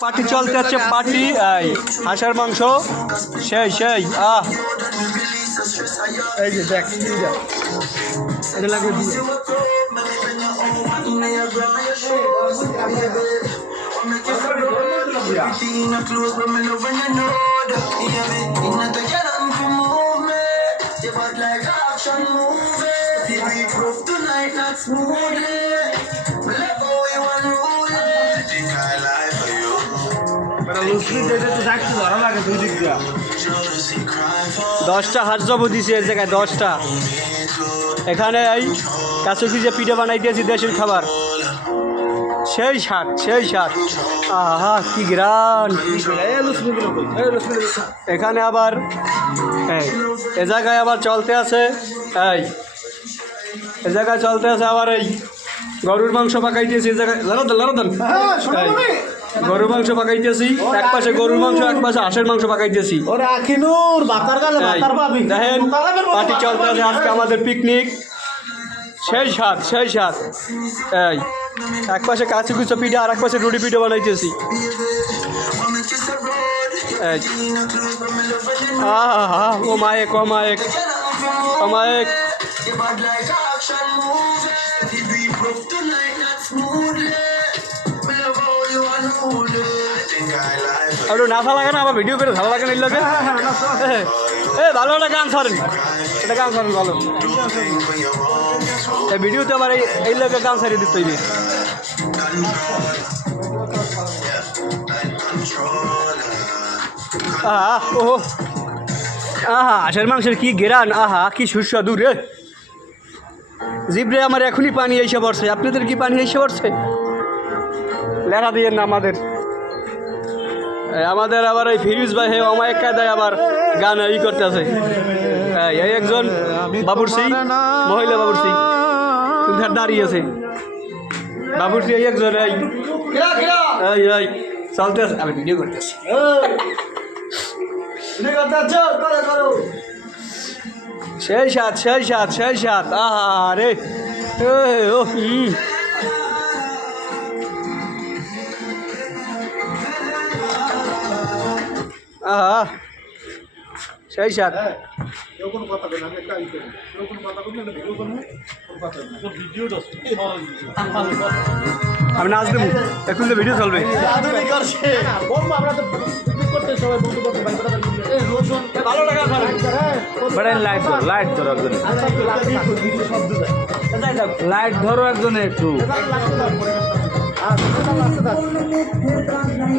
party চলতে আছে party এই হাঁসের মাংস সেই এই যে দেখ এটা লাগবে দশটা হাঁস জব দিছি এই জায়গায় 10টা এখানে এই কাছে যে পিঠে বানাই দিয়েছি দেশের খাবার সেই স্বাদ আহা কি গ্রান এখানে আবার এ জায়গায় আবার চলতে আছে এ জায়গায় চলতে আছে আবার এই গরুর মাংস পাকাই দিয়েছি এই জায়গায় লারদন গরুর মাংস পাকাইতেছি এক পাশে গরুর মাংস এক পাশে হাঁসের মাংস পাকাইতেছি দেখেন পার্টি চলতে আছে আজকে আমাদের পিকনিক সেই স্বাদ এই এক পাশে কাঁচি কুচো পিঠে আর এক পাশে রুটি পিঠে বানাইতেছি ও মায়েক একটু নাচা লাগে না আবার ভিডিও করে ভালো লাগে না এই লোকে ভালো একটা গান ছাড়েন এটা গান ছাড়েন ভালো এই ভিডিওতে আবার এই লোকে গান ছাড়িয়ে দিতে হইবে হাঁসের মাংসের কি গেরান কি সুস্বাদু রে জিভরে আমার এখনই পানি এসে পড়ছে আপনাদের কি পানি এসে পড়ছে লেখা দিয়ে না আমাদের আবার এই ফিরোজ ভাই অমায়িক কায়দায় আবার গান করতেছে এই একজন বাবুর্চি মহিলা বাবুর্চি কিন্তু দাঁড়িয়ে আছে বাবুর্চি এই একজন এই চলতে আছে আমি ভিডিও করতেছি সেই সাত আহা রে সেই সাত আমি নাচ দেবো এখন তো ভিডিও চলবে লাইট ধরো একজনে একটু